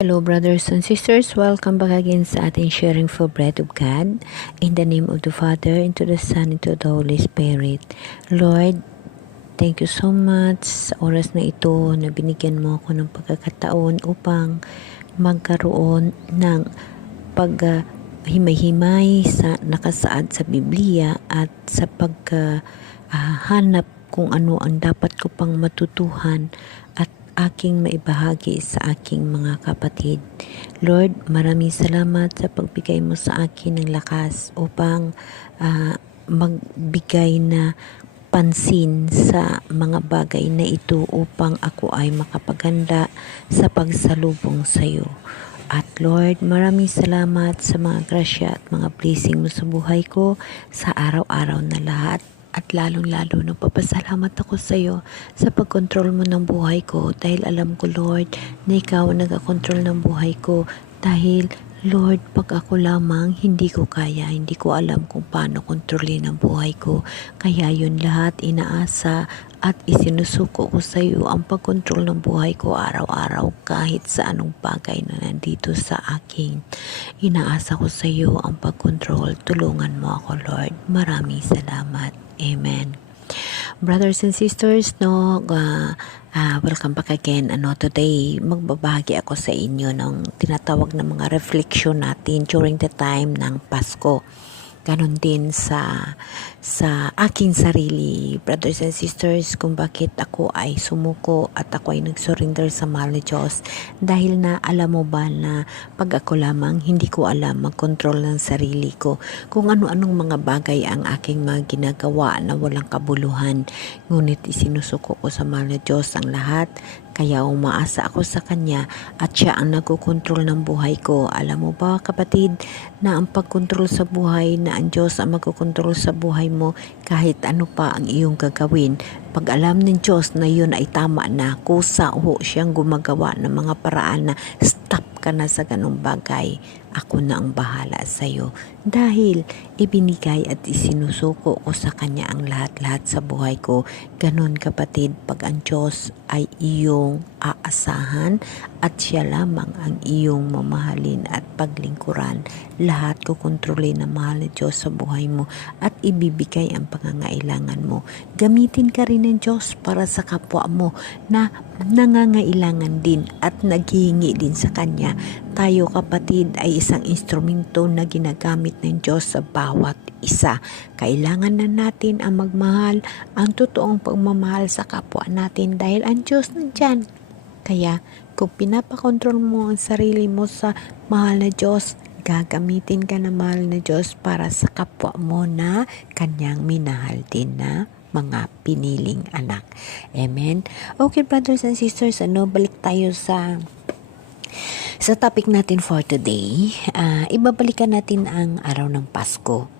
Hello brothers and sisters, welcome back again sa ating sharing for bread of God. In the name of the Father, into the Son, into the Holy Spirit. Lord, thank you so much sa oras na ito na binigyan mo ako ng pagkakataon upang magkaroon ng paghimay-himay sa nakasaad sa Biblia at sa paghanap kung ano ang dapat ko pang matutuhan at aking maibahagi sa aking mga kapatid. Lord, maraming salamat sa pagbigay mo sa akin ng lakas upang magbigay na pansin sa mga bagay na ito upang ako ay makapaganda sa pagsalubong sa iyo. At Lord, maraming salamat sa mga grasya at mga blessing mo sa buhay ko sa araw-araw na lahat. At lalong-lalo nagpapasalamat ako sa iyo sa pagkontrol mo ng buhay ko dahil alam ko Lord na ikaw ang nag-control ng buhay ko dahil Lord, pag ako lamang hindi ko kaya, hindi ko alam kung paano kontrolin ang buhay ko. Kaya yun lahat inaasa at isinusuko ko sa iyo ang pagkontrol ng buhay ko araw-araw kahit sa anong bagay na nandito sa akin. Inaasa ko sa iyo ang pagkontrol. Tulungan mo ako Lord. Maraming salamat. Amen. Brothers and sisters, welcome back again. Today, magbabahagi ako sa inyo ng tinatawag na mga reflection natin during the time ng Pasko. Ganon din sa aking sarili, brothers and sisters, kung bakit ako ay sumuko at ako ay nag-surrender sa mahal na Diyos. Dahil na alam mo ba na pag ako lamang, hindi ko alam mag-control ng sarili ko. Kung ano-anong mga bagay ang aking mga ginagawa na walang kabuluhan. Ngunit isinusuko ko sa mahal na Diyos ang lahat. Kaya umaasa ako sa Kanya at Siya ang nagkokontrol ng buhay ko. Alam mo ba kapatid na ang pagkontrol sa buhay na ang Diyos ang magkokontrol sa buhay mo kahit ano pa ang iyong gagawin. Pag alam ng Diyos na yun ay tama na, kusa o siyang gumagawa ng mga paraan na stop ka na sa ganong bagay. Ako na ang bahala sa iyo. Dahil ibinigay at isinusuko ko sa Kanya ang lahat-lahat sa buhay ko. Ganon kapatid, pag ang Diyos ay iyong aasahan at Siya lamang ang iyong mamahalin at paglingkuran, lahat ko kontrolin ng mahal na Diyos sa buhay mo at ibibigay ang pangangailangan mo. Gamitin ka rin ng Diyos para sa kapwa mo na nangangailangan din at naghihingi din sa Kanya. Tayo kapatid ay isang instrumento na ginagamit ng Diyos sa bawat isa. Kailangan na natin ang magmahal, ang totoong pagmamahal sa kapwa natin dahil ang Diyos nandyan. Kaya kung pinapakontrol mo ang sarili mo sa mahal na Diyos, gagamitin ka ng mahal na Diyos para sa kapwa mo na Kanyang minahal din na mga piniling anak. Amen? Okay brothers and sisters, balik tayo sa topic natin for today. Ibabalikan natin ang araw ng Pasko.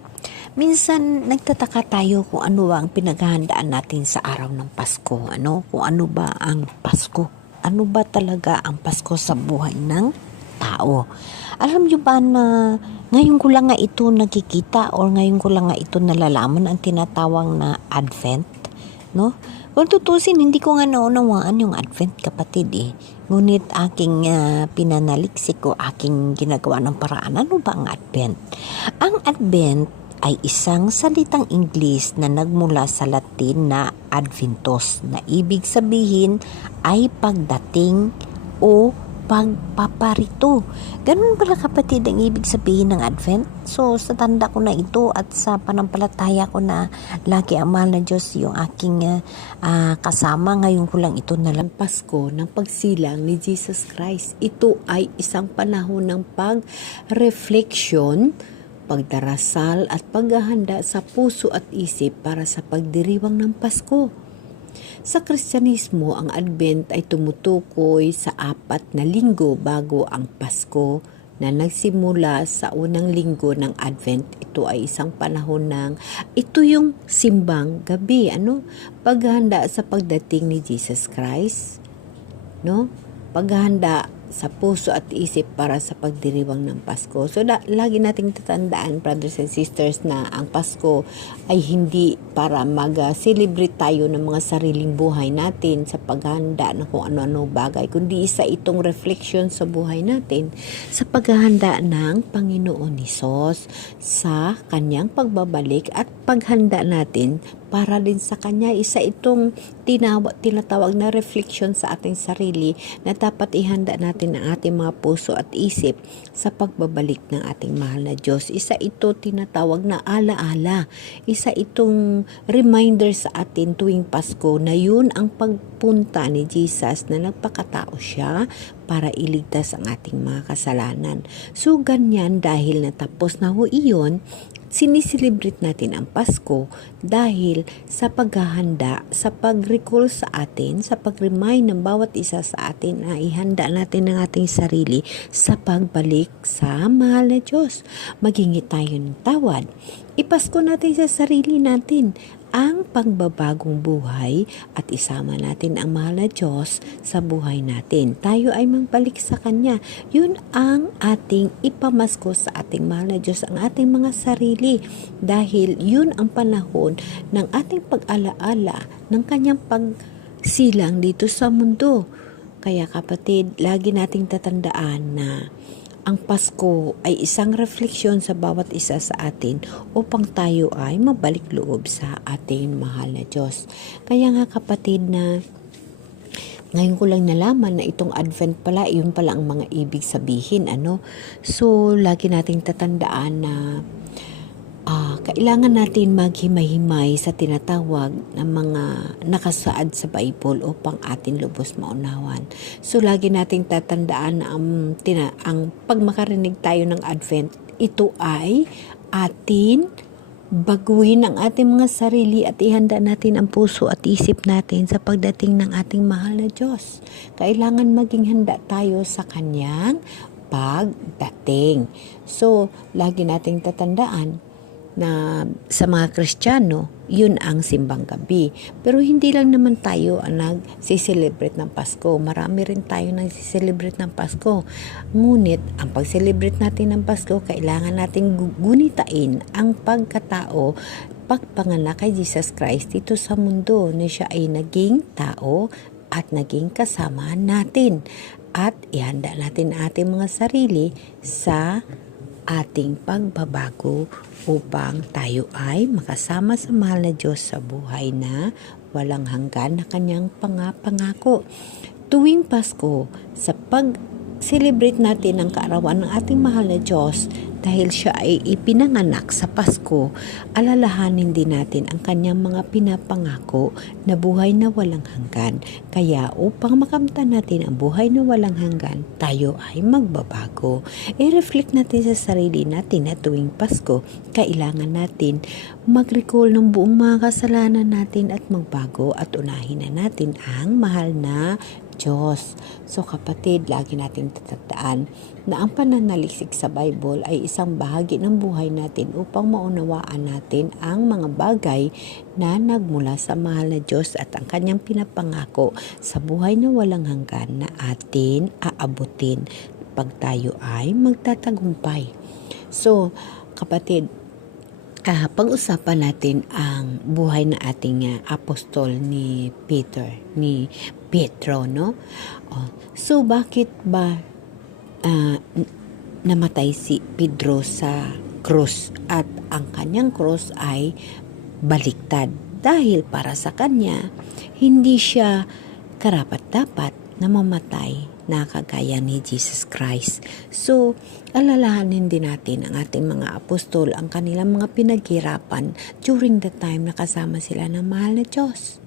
Minsan nagtataka tayo kung ano ba ang pinaghahandaan natin sa araw ng Pasko. Kung ano ba ang Pasko? Ano ba talaga ang Pasko sa buhay ng tao? Alam niyo ba na ngayon ko lang nga ito nakikita or ngayon ko lang nga ito nalalaman ang tinatawag na Advent? No? Kung tutusin, hindi ko nga naunawaan yung Advent kapatid Ngunit aking pinanaliksik ko, aking ginagawa ng paraan. Ano ba ang Advent? Ang Advent ay isang salitang Ingles na nagmula sa Latin na Adventus na ibig sabihin ay pagdating o pagpaparito. Ganun pala kapatid ang ibig sabihin ng Advent. So sa tanda ko na ito at sa panampalataya ko na lagi ang mahal na Diyos yung aking kasama, ngayon ko lang ito nalang Pasko ng pagsilang ni Jesus Christ. Ito ay isang panahon ng pag-refleksyon, pagdarasal at paghahanda sa puso at isip para sa pagdiriwang ng Pasko. Sa Kristyanismo, ang Advent ay tumutukoy sa 4 na linggo bago ang Pasko na nagsimula sa unang linggo ng Advent. Ito ay isang panahon ito yung simbang gabi, paghahanda sa pagdating ni Jesus Christ, paghahanda sa puso at isip para sa pagdiriwang ng Pasko. So, lagi nating tatandaan, brothers and sisters, na ang Pasko ay hindi para mag-celebrate tayo ng mga sariling buhay natin sa paghahanda ng kung ano-ano bagay, kundi isa itong reflection sa buhay natin sa paghahanda ng Panginoon Hesus sa kanyang pagbabalik at paghanda natin para din sa kanya. Isa itong tinatawag na reflection sa ating sarili na dapat ihanda natin ang ating mga puso at isip sa pagbabalik ng ating mahal na Diyos. Isa ito tinatawag na alaala. Isa itong reminder sa atin tuwing Pasko na yun ang pagpunta ni Jesus na nagpakatao siya para iligtas ang ating mga kasalanan. So ganyan, dahil natapos na ho iyon, siniselebrate natin ang Pasko dahil sa paghahanda, sa pag-recall sa atin, sa pag-remind ng bawat isa sa atin na ihanda natin ang ating sarili sa pagbalik sa mahal na Diyos. Maghingi tayo ng tawad. Ipasko natin sa sarili natin ang pagbabagong buhay at isama natin ang mahal na Diyos sa buhay natin. Tayo ay magbalik sa Kanya. Yun ang ating ipamasko sa ating mahal na Diyos, ang ating mga sarili. Dahil yun ang panahon ng ating pag-alaala ng Kanyang pagsilang dito sa mundo. Kaya kapatid, lagi nating tatandaan na ang Pasko ay isang refleksyon sa bawat isa sa atin upang tayo ay mabalik loob sa ating mahal na Diyos. Kaya nga kapatid, na ngayon ko lang nalaman na itong Advent pala, yun pala ang mga ibig sabihin. So, lagi nating tatandaan na kailangan natin maghimay-himay sa tinatawag ng mga nakasaad sa Bible upang atin lubos maunawan. So, lagi nating tatandaan na ang pag makarinig tayo ng Advent, ito ay atin baguhin ang ating mga sarili at ihanda natin ang puso at isip natin sa pagdating ng ating mahal na Diyos. Kailangan maging handa tayo sa Kanyang pagdating. So, lagi nating tatandaan na sa mga Kristiyano, yun ang simbang gabi. Pero hindi lang naman tayo ang nag-celebrate ng Pasko. Marami rin tayo nag-celebrate ng Pasko. Ngunit, ang pag-celebrate natin ng Pasko, kailangan natin gunitain ang pagkatao, pagpanganak kay Jesus Christ dito sa mundo na siya ay naging tao at naging kasama natin. At ihanda natin ating mga sarili sa ating pagbabago upang tayo ay makasama sa mahal na Diyos sa buhay na walang hanggan na Kanyang pangako. Tuwing Pasko, sa pag-celebrate natin ang kaarawan ng ating mahal na Diyos, dahil siya ay ipinanganak sa Pasko, alalahanin din natin ang Kanyang mga pinapangako na buhay na walang hanggan. Kaya upang makamtan natin ang buhay na walang hanggan, tayo ay magbabago. I-reflect natin sa sarili natin na tuwing Pasko, kailangan natin mag-recall ng buong mga kasalanan natin at magbago at unahin na natin ang mahal na Diyos. So kapatid, lagi nating tatandaan na ang pananaliksik sa Bible ay isang bahagi ng buhay natin upang maunawaan natin ang mga bagay na nagmula sa mahal na Diyos at ang Kanyang pinapangako sa buhay na walang hanggan na atin aabutin pag tayo ay magtatagumpay. So kapatid, pag-usapan natin ang buhay na ating apostol ni Pedro, no? So, bakit ba namatay si Pedro sa krus at ang kanyang krus ay baliktad? Dahil para sa kanya, hindi siya karapat-dapat na mamatay na kagaya ni Jesus Christ. So, alalahanin din natin ang ating mga apostol, ang kanilang mga pinaghirapan during the time na kasama sila ng mahal na Diyos.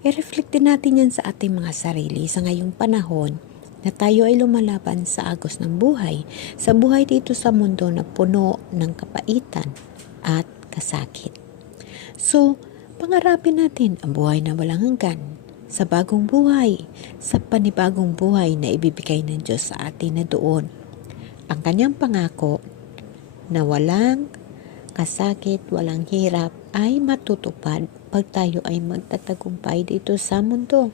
I-reflect din natin yan sa ating mga sarili sa ngayong panahon na tayo ay lumalaban sa agos ng buhay, sa buhay dito sa mundo na puno ng kapaitan at kasakit. So, pangarapin natin ang buhay na walang hanggan, sa bagong buhay, sa panibagong buhay na ibibigay ng Diyos sa atin na doon. Ang Kanyang pangako na walang kasakit, walang hirap ay matutupad pag tayo ay magtatagumpay dito sa mundo.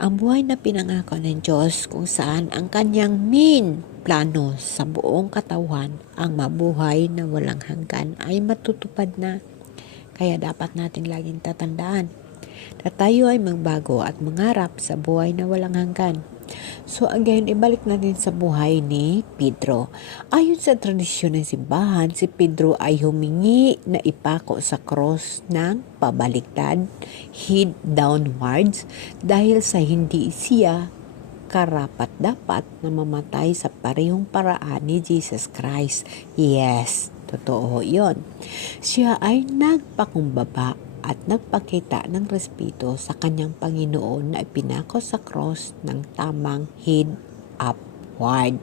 Ang buhay na pinangako ng Diyos kung saan ang kanyang main plano sa buong katawan, ang mabuhay na walang hanggan, ay matutupad na. Kaya dapat natin laging tatandaan na tayo ay magbago at mangarap sa buhay na walang hanggan. So again, ibalik natin sa buhay ni Pedro. Ayon sa tradisyon ng simbahan, si Pedro ay humingi na ipako sa cross ng pabaliktad, head downwards, dahil sa hindi siya karapat-dapat na mamatay sa parehong paraan ni Jesus Christ. Yes, totoo yon. Siya ay nagpakumbaba at nagpakita ng respeto sa kanyang Panginoon na ipinako sa cross ng tamang head upward.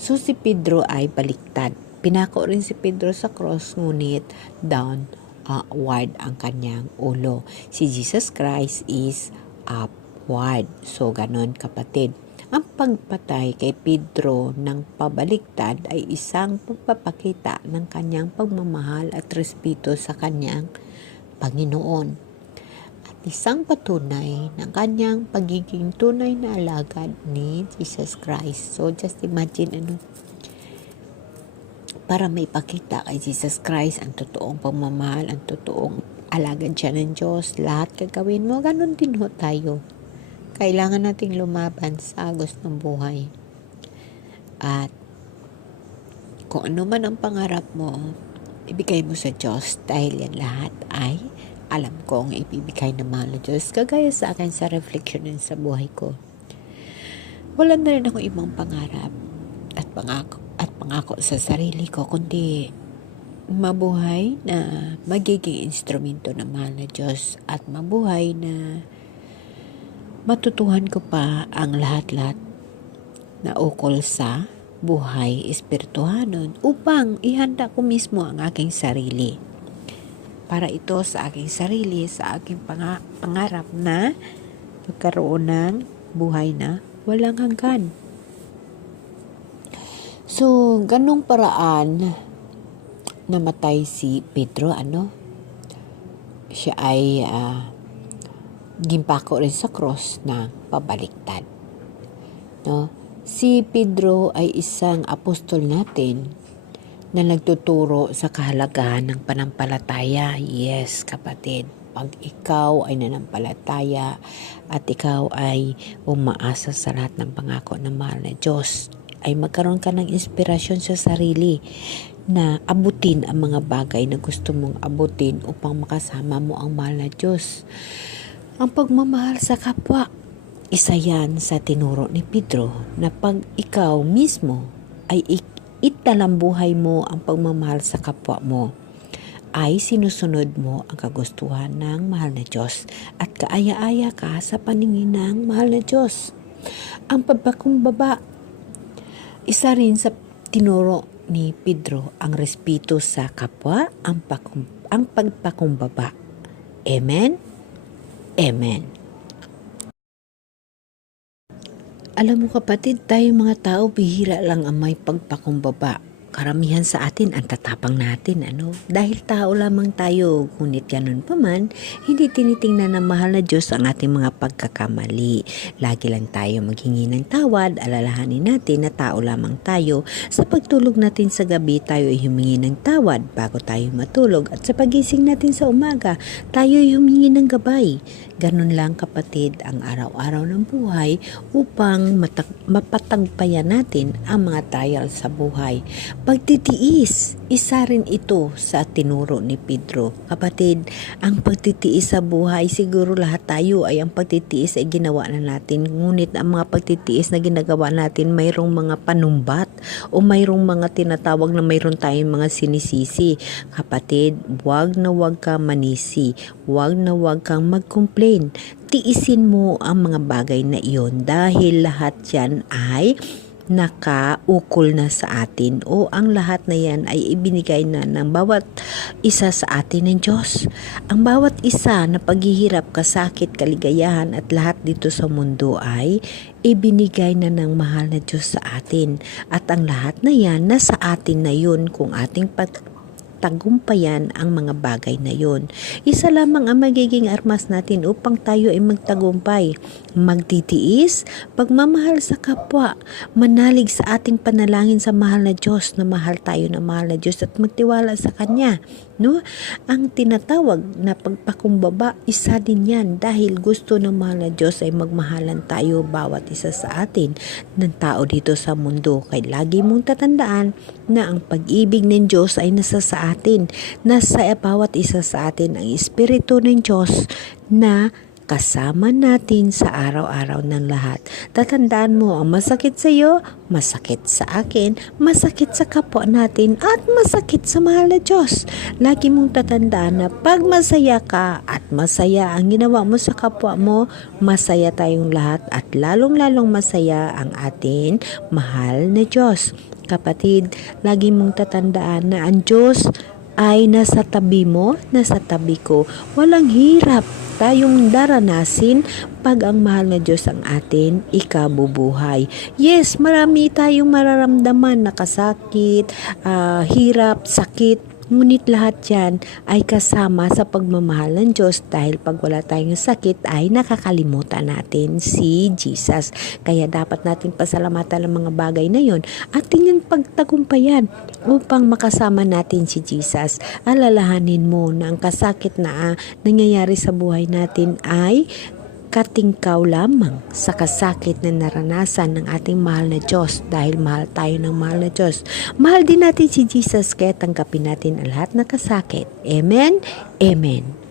So si Pedro ay baliktad. Pinako rin si Pedro sa cross, ngunit downward ang kanyang ulo. Si Jesus Christ is upward. So ganon kapatid. Ang pagpatay kay Pedro ng pabaliktad ay isang pagpapakita ng kanyang pagmamahal at respeto sa kanyang Panginoon at isang patunay ng kanyang pagiging tunay na alagad ni Jesus Christ. So just imagine para maipakita kay Jesus Christ ang totoong pagmamahal, ang totoong alagad siya ng Diyos, lahat gagawin mo, ganun din ho tayo. Kailangan nating lumaban sa agos ng buhay. At kung ano man ang pangarap mo, ibigay mo sa Diyos, dahil yan lahat ay alam kong ibibigay ng mahal na Diyos. Kagaya sa akin sa reflection sa buhay ko, wala na rin ako ibang pangarap at pangako sa sarili ko, kundi mabuhay na magiging instrumento ng mahal na Diyos at mabuhay na matutuhan ko pa ang lahat-lahat na ukol sa buhay espirituhanon upang ihanda ko mismo ang aking sarili. Para ito sa aking sarili, sa aking pangarap na magkaroon ng buhay na walang hanggan. So, ganong paraan namatay si Pedro, Siya ay gimpako rin sa cross ng pabaliktad. No? Si Pedro ay isang apostol natin na nagtuturo sa kahalagahan ng panampalataya. Yes, kapatid. Pag ikaw ay nanampalataya at ikaw ay umaasa sa lahat ng pangako ng mahal na Diyos, ay magkaroon ka ng inspirasyon sa sarili na abutin ang mga bagay na gusto mong abutin upang makasama mo ang mahal na Diyos. Ang pagmamahal sa kapwa, isa yan sa tinuro ni Pedro na pag ikaw mismo ay italambuhay mo ang pagmamahal sa kapwa mo, ay sinusunod mo ang kagustuhan ng mahal na Diyos at kaaya-aya ka sa paningin ng mahal na Diyos. Ang pagpakumbaba, isa rin sa tinuro ni Pedro, ang respeto sa kapwa, ang pagpakumbaba. Amen? Amen. Alam mo kapatid, tayo mga tao, bihira lang ang may pagpakumbaba. Karamihan sa atin ang tatapang natin, Dahil tao lamang tayo, ngunit ganun pa man, hindi tinitingnan ng mahal na Diyos ang ating mga pagkakamali. Lagi lang tayo maghingi ng tawad, alalahanin natin na tao lamang tayo. Sa pagtulog natin sa gabi, tayo ay humingi ng tawad bago tayo matulog. At sa pagising natin sa umaga, tayo ay humingi ng gabay. Ganun lang kapatid ang araw-araw ng buhay upang mapatagpayan natin ang mga trial sa buhay. Pagtitiis, isa rin ito sa tinuro ni Pedro. Kapatid, ang pagtitiis sa buhay, siguro lahat tayo ay ang pagtitiis ay ginawa na natin. Ngunit ang mga pagtitiis na ginagawa natin, mayroong mga panumbat o mayroong mga tinatawag na mayroon tayong mga sinisisi. Kapatid, wag na wag kang manisi. Wag na wag kang mag-complain. Tiisin mo ang mga bagay na iyon dahil lahat yan ay nakaukol na sa atin o ang lahat na yan ay ibinigay na ng bawat isa sa atin ng Diyos. Ang bawat isa na paghihirap, kasakit, kaligayahan at lahat dito sa mundo ay ibinigay na ng mahal na Diyos sa atin. At ang lahat na yan, nasa atin na yun kung ating tagumpayan ang mga bagay na yon. Isa lamang ang magiging armas natin upang tayo ay magtagumpay. magtitiis, pagmamahal sa kapwa, manalig sa ating panalangin sa mahal na Diyos, na mahal tayo ng mahal na Diyos at magtiwala sa Kanya. No? Ang tinatawag na pagpakumbaba, isa din yan dahil gusto ng mahal na Diyos ay magmahalan tayo bawat isa sa atin ng tao dito sa mundo. Kaya lagi mong tatandaan na ang pag-ibig ng Diyos ay nasa sa atin. Nasa bawat isa sa atin ang Espiritu ng Diyos na kasama natin sa araw-araw ng lahat. Tatandaan mo, ang masakit sa iyo, masakit sa akin, masakit sa kapwa natin, at masakit sa mahal na Diyos. Lagi mong tatandaan na pag masaya ka at masaya ang ginawa mo sa kapwa mo, masaya tayong lahat at lalong-lalong masaya ang atin mahal na Diyos. Kapatid, lagi mong tatandaan na ang Diyos ay nasa tabi mo, nasa tabi ko. Walang hirap tayong daranasin pag ang mahal na Diyos ang atin ikabubuhay. Yes, marami tayong mararamdaman na kasakit, hirap, sakit. Ngunit lahat yan ay kasama sa pagmamahal ng Diyos dahil pag wala tayong sakit ay nakakalimutan natin si Jesus. Kaya dapat nating pasalamatan ang mga bagay na yon at tingnan pagtagumpayan upang makasama natin si Jesus. Alalahanin mo na ang kasakit na nangyayari sa buhay natin ay katingkaw lamang sa kasakit na naranasan ng ating mahal na Diyos dahil mahal tayo ng mahal na Diyos. Mahal din natin si Jesus kaya tanggapin natin ang lahat na kasakit. Amen? Amen.